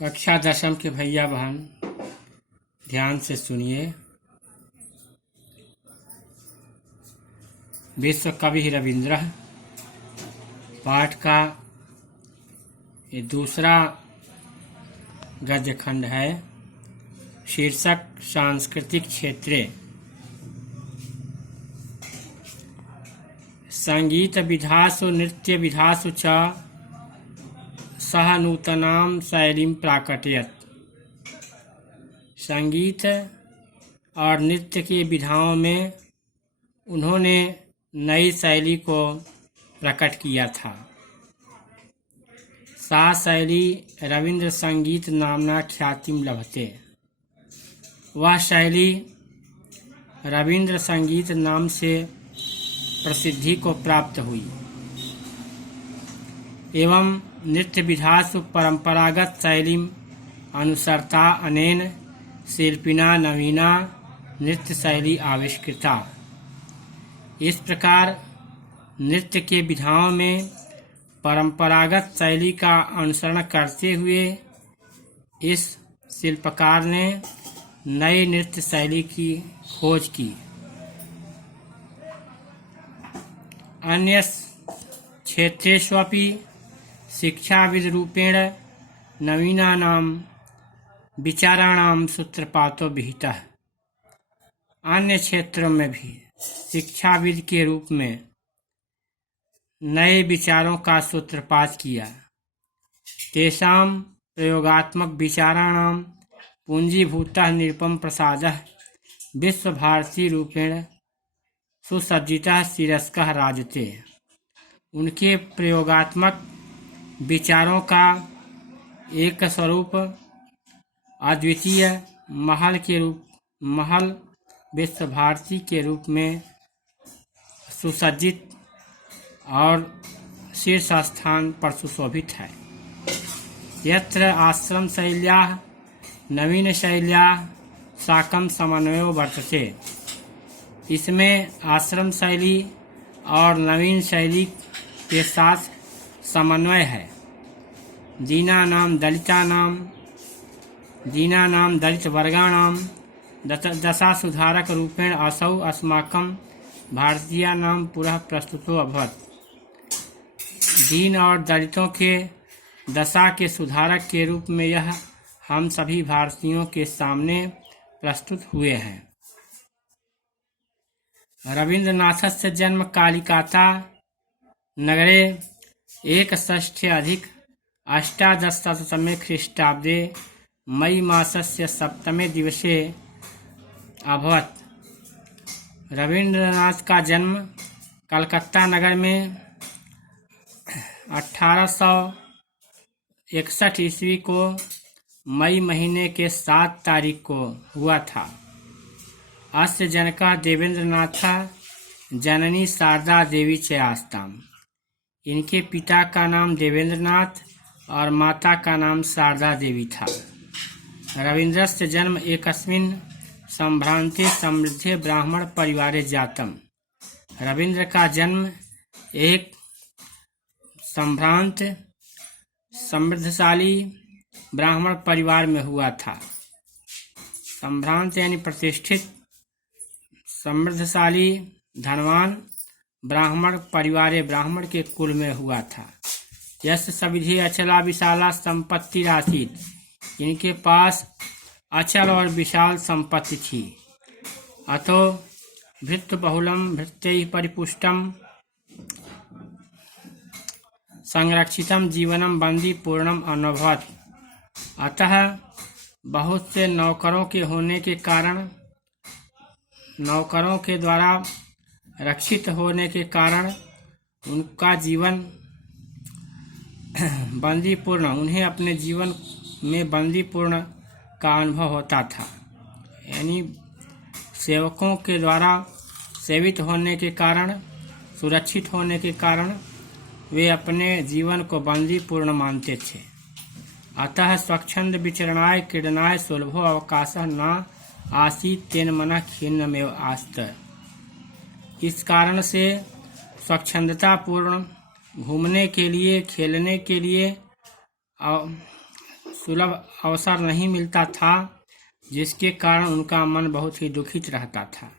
कक्षा दशम के भैया बहन ध्यान से सुनिए। विश्व कवि रविंद्र पाठ का ये दूसरा गद्य खंड है। शीर्षक सांस्कृतिक क्षेत्रे। संगीत विधासु नृत्य विधासु च सह नूतनां शैलीं प्राकटयत्। संगीत और नृत्य की विधाओं में उन्होंने नई शैली को प्रकट किया था। सा शैली रविंद्र संगीत नामना ख्यातिं लभते। वह शैली रविंद्र संगीत नाम से प्रसिद्धि को प्राप्त हुई एवं नृत्य विधासु परंपरागत शैलीं अनुसरता अनेन शिल्पिना नवीना नृत्य शैली आविष्कृता। इस प्रकार नृत्य के विधाओं में परंपरागत शैली का अनुसरण करते हुए इस शिल्पकार ने नई नृत्य शैली की खोज की। अन्य क्षेत्रेष्वपि शिक्षाविद रूपेण नवीनानां विचाराणां सूत्रपातो विहितः। अन्य क्षेत्रों में भी शिक्षाविद के रूप में नए विचारों का सूत्रपात किया। तेषां प्रयोगात्मक विचाराणां पूंजीभूतः निरुपम प्रसादः विश्वभारती रूपेण सुसज्जितः शिरस्कः राजते। उनके प्रयोगात्मक विचारों का एक स्वरूप अद्वितीय महल विश्वभारती के रूप में सुसज्जित और शीर्ष स्थान पर सुशोभित है। यत्र आश्रम शैल्याः नवीन शैल्याः साकं समन्वयो वर्तते। इसमें आश्रम शैली और नवीन शैली के साथ समन्वय है। दीनानां दलित वर्गाणां दशा सुधारक रूपेण असौ अस्माकं भारतीयानां पुरः प्रस्तुतो अभवत्। दीन और दलितों के दशा के सुधारक के रूप में यह हम सभी भारतीयों के सामने प्रस्तुत हुए हैं। रवीन्द्रनाथस्य जन्म कालिकाता नगरे 61+8 ख्रीष्टाब्दे मई मासस्य 7 दिवसे अभवत्। रवीन्द्रनाथ का जन्म कलकत्ता नगर में 1861 ईस्वी को मई महीने के 7 तारीख को हुआ था। अस्य जनकः देवेंद्रनाथः जननी शारदा देवी च आस्ताम्। इनके पिता का नाम देवेंद्रनाथ और माता का नाम शारदा देवी था। रवीन्द्रस्य जन्म एकस्मिन् संभ्रान्ते समृद्धे ब्राह्मण परिवारे जातम्। रवीन्द्र का जन्म एक संभ्रांत समृद्धशाली ब्राह्मण परिवार में हुआ था। संभ्रांत यानी प्रतिष्ठित, समृद्धशाली धनवान ब्राह्मण परिवार ब्राह्मण के कुल में हुआ था। यस्य सविधि अचला विशाला संपत्ति राशित। इनके पास अचल और विशाल संपत्ति थी। अतो भृत्य बहुलम भृत्यैः परिपुष्टम संरक्षितम जीवनम बंदी पूर्णम अनुभवत। अतः बहुत से नौकरों के होने के कारण, नौकरों के द्वारा रक्षित होने के कारण उनका जीवन बंदीपूर्ण, उन्हें अपने जीवन में बंदीपूर्ण का अनुभव होता था। यानी सेवकों के द्वारा सेवित होने के कारण, सुरक्षित होने के कारण वे अपने जीवन को बंदीपूर्ण मानते थे। अतः स्वच्छंद विचरणाय क्रीडनाय सुलभो अवकाशः न आसीत् तेन मनः खिन्नमेव आस्त। इस कारण से स्वच्छंदता पूर्ण घूमने के लिए, खेलने के लिए सुलभ अवसर नहीं मिलता था, जिसके कारण उनका मन बहुत ही दुखित रहता था।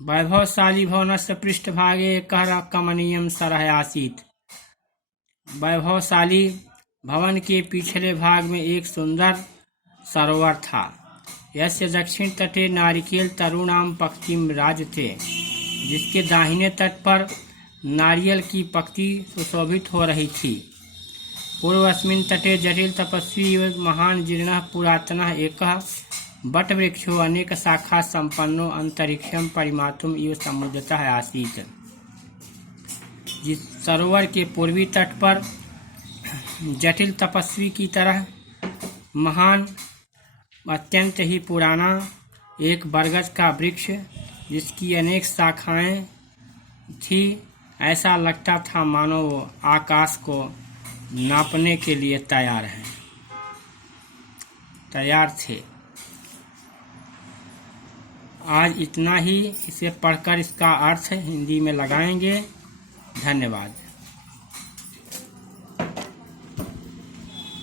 वैभवशाली भवनस्य पृष्ठभागे एकः कमनीयं सरः आसीत्। वैभवशाली भवन के पिछले भाग में एक सुंदर सरोवर था। यस्य दक्षिण तटे नारिकेल तरुणाम पक्तिम राजते, जिसके दाहिने तट पर नारियल की पक्ति सुशोभित हो रही थी। पूर्वस्मिन् तटे जटिल तपस्वी एवं महान जीर्णः पुरातनः एकः वटवृक्षो अनेक शाखा संपन्नो अंतरिक्षम परिमातुम इव समुद्रतः आसीत्। जिस सरोवर के पूर्वी तट पर जटिल तपस्वी की तरह महान अत्यंत ही पुराना एक बरगद का वृक्ष, जिसकी अनेक शाखाएं थी, ऐसा लगता था मानो वो आकाश को नापने के लिए तैयार थे। आज इतना ही। इसे पढ़कर इसका अर्थ हिंदी में लगाएंगे। धन्यवाद।